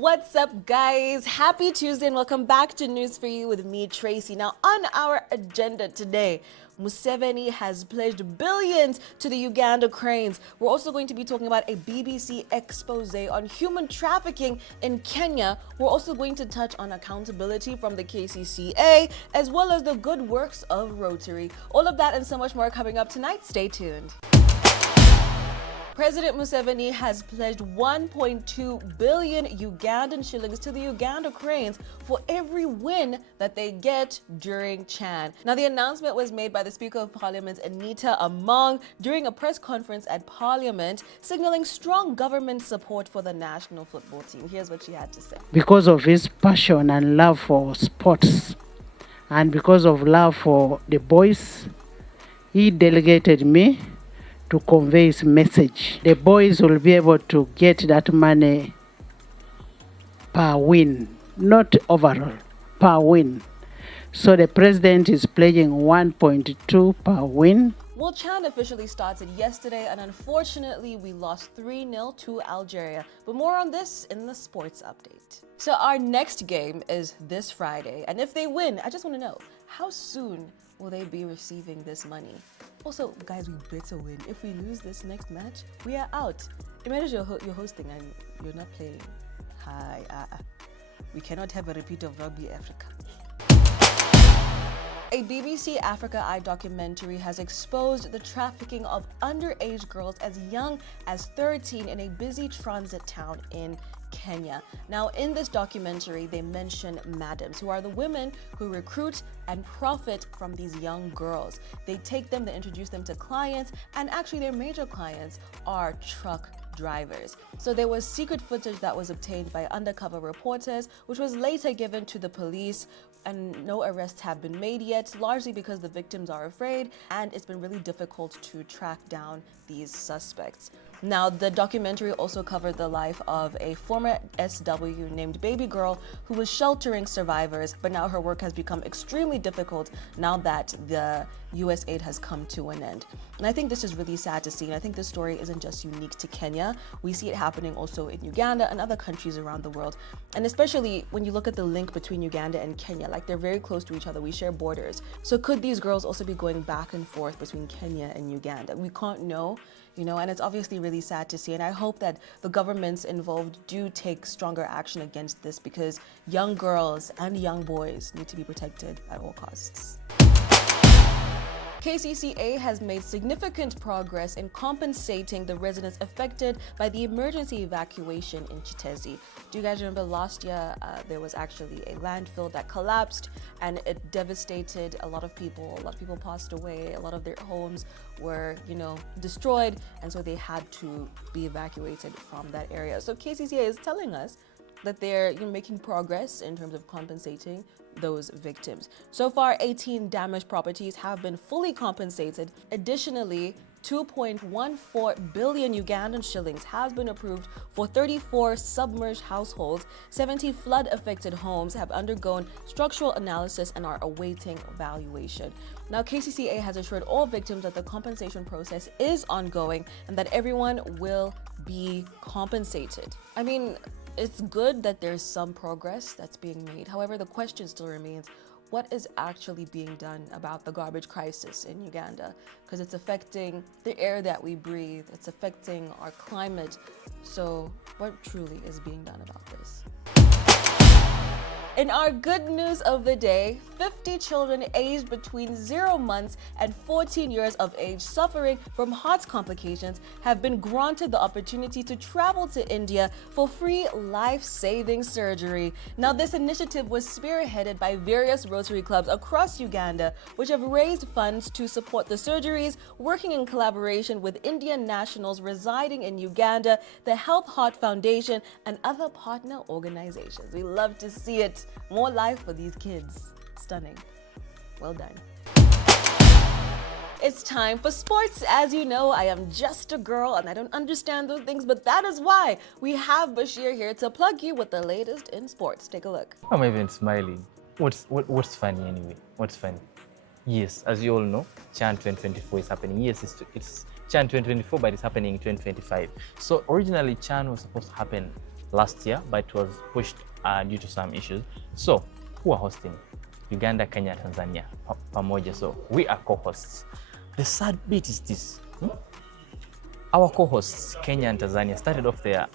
What's up, guys? Happy Tuesday and welcome back to News for You with me, Tracy. Now, on our agenda today, Museveni has pledged billions to the Uganda Cranes. We're also going to be talking about a BBC expose on human trafficking in Kenya. We're also going to touch on accountability from the KCCA, as well as the good works of Rotary. All of that and so much more coming up tonight. Stay tuned. President Museveni has pledged 1.2 billion Ugandan shillings to the Uganda Cranes for every win that they get during CHAN. Now, the announcement was made by the Speaker of Parliament, Anita Among, during a press conference at Parliament, signaling strong government support for the national football team. Here's what she had to say. Because of his passion and love for sports, and because of love for the boys, he delegated me to convey his message. The boys will be able to get that money per win, not overall, per win. So the president is pledging 1.2 per win. Well, CHAN officially started yesterday, and unfortunately, we lost 3-0 to Algeria. But more on this in the sports update. So our next game is this Friday, and if they win, I just want to know, how soon will they be receiving this money? Also, guys, we better win. If we lose this next match, we are out. Imagine you're hosting and you're not playing. We cannot have a repeat of Rugby Africa. A BBC Africa Eye documentary has exposed the trafficking of underage girls as young as 13 in a busy transit town in Kenya. Now, in this documentary, they mention madams, who are the women who recruit and profit from these young girls. They take them, they introduce them to clients, and actually their major clients are truck drivers. So there was secret footage that was obtained by undercover reporters, which was later given to the police, and no arrests have been made yet, largely because the victims are afraid and it's been really difficult to track down these suspects. Now, the documentary also covered the life of a former SW named Baby Girl who was sheltering survivors, but now her work has become extremely difficult now that the US aid has come to an end. And I think this is really sad to see, and I think this story isn't just unique to Kenya. We see it happening also in Uganda and other countries around the world. And especially when you look at the link between Uganda and Kenya, like they're very close to each other, we share borders. So could these girls also be going back and forth between Kenya and Uganda? We can't know. And it's obviously really sad to see. And I hope that the governments involved do take stronger action against this, because young girls and young boys need to be protected at all costs. KCCA has made significant progress in compensating the residents affected by the emergency evacuation in Kiteezi. Do you guys remember last year there was actually a landfill that collapsed and it devastated a lot of people. A lot of people passed away. A lot of their homes were, destroyed, and so they had to be evacuated from that area. So KCCA is telling us that they're making progress in terms of compensating those victims. So far, 18 damaged properties have been fully compensated. Additionally, 2.14 billion Ugandan shillings has been approved for 34 submerged households. 70 flood-affected homes have undergone structural analysis and are awaiting valuation. Now, KCCA has assured all victims that the compensation process is ongoing and that everyone will be compensated. I mean, it's good that there's some progress that's being made. However, the question still remains, what is actually being done about the garbage crisis in Uganda? Because it's affecting the air that we breathe, it's affecting our climate. So what truly is being done about this? In our good news of the day, 50 children aged between 0 months and 14 years of age suffering from heart complications have been granted the opportunity to travel to India for free life-saving surgery. Now, this initiative was spearheaded by various Rotary Clubs across Uganda, which have raised funds to support the surgeries, working in collaboration with Indian nationals residing in Uganda, the Health Heart Foundation, and other partner organizations. We love to see it. More life for these kids. Stunning. Well done. It's time for sports. As you know, I am just a girl and I don't understand those things, but that is why we have Bashir here to plug you with the latest in sports. Take a look. I'm even smiling. What's funny anyway? What's funny? Yes, as you all know, CHAN 2024 is happening. Yes, it's CHAN 2024, but it's happening in 2025. So originally, CHAN was supposed to happen last year, but it was pushed due to some issues. So, who are hosting? Uganda, Kenya, Tanzania, pamoja. So, we are co-hosts. The sad bit is this. Our co-hosts, Kenya and Tanzania, started off their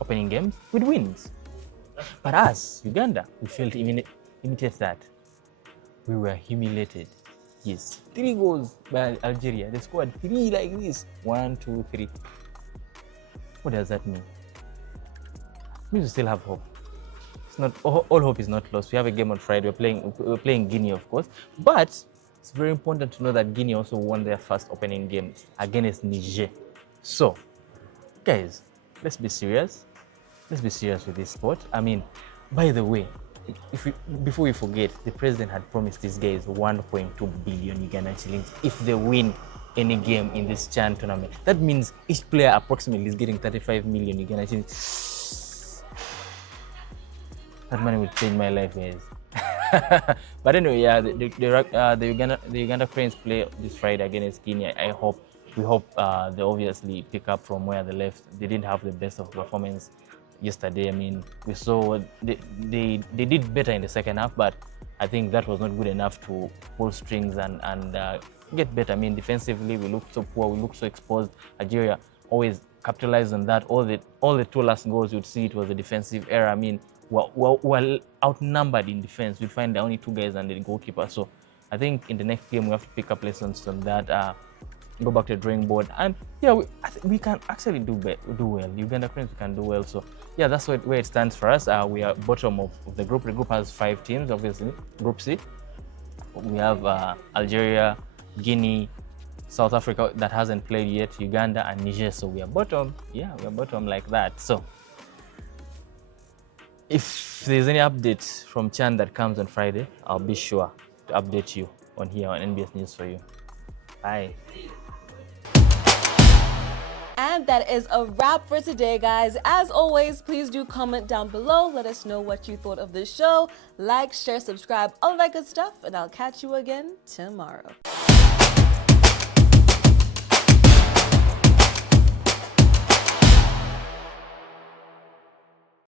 opening games with wins. But us, Uganda, we failed to imitate that. We were humiliated. Yes. 3 goals by Algeria. They scored 3 like this. 1, 2, 3. What does that mean? It means we still have hope. It's not all hope is not lost. We have a game on Friday. We're playing Guinea, of course. But it's very important to know that Guinea also won their first opening game against Niger. So, guys, let's be serious. Let's be serious with this sport. I mean, by the way, before we forget, the president had promised these guys 1.2 billion Ugandan shillings if they win any game in this CHAN tournament. That means each player approximately is getting 35 million Ugandan shillings. That money would change my life, guys. But anyway, yeah, the Uganda Cranes play this Friday against Guinea. We hope they obviously pick up from where they left. They didn't have the best of performance yesterday. I mean, we saw they did better in the second half, but I think that was not good enough to pull strings and get better. I mean, defensively we looked so poor, we looked so exposed. Algeria always capitalized on that. All the 2 last goals, you'd see it was a defensive error. I mean, we're outnumbered in defense. We'd find the only 2 guys and the goalkeeper. So I think in the next game we have to pick up lessons from that. Go back to the drawing board, and yeah, we can actually do well. Uganda Cranes, we can do well. So yeah, that's where it stands for us. We are bottom of the group. The group has 5 teams, obviously. Group C, we have Algeria, Guinea, South Africa that hasn't played yet, Uganda, and Niger. So we are bottom. Yeah, we are bottom like that. So if there's any update from CHAN that comes on Friday, I'll be sure to update you on here on NBS News for you. Bye. And that is a wrap for today, guys. As always, please do comment down below. Let us know what you thought of this show. Like, share, subscribe, all that good stuff. And I'll catch you again tomorrow.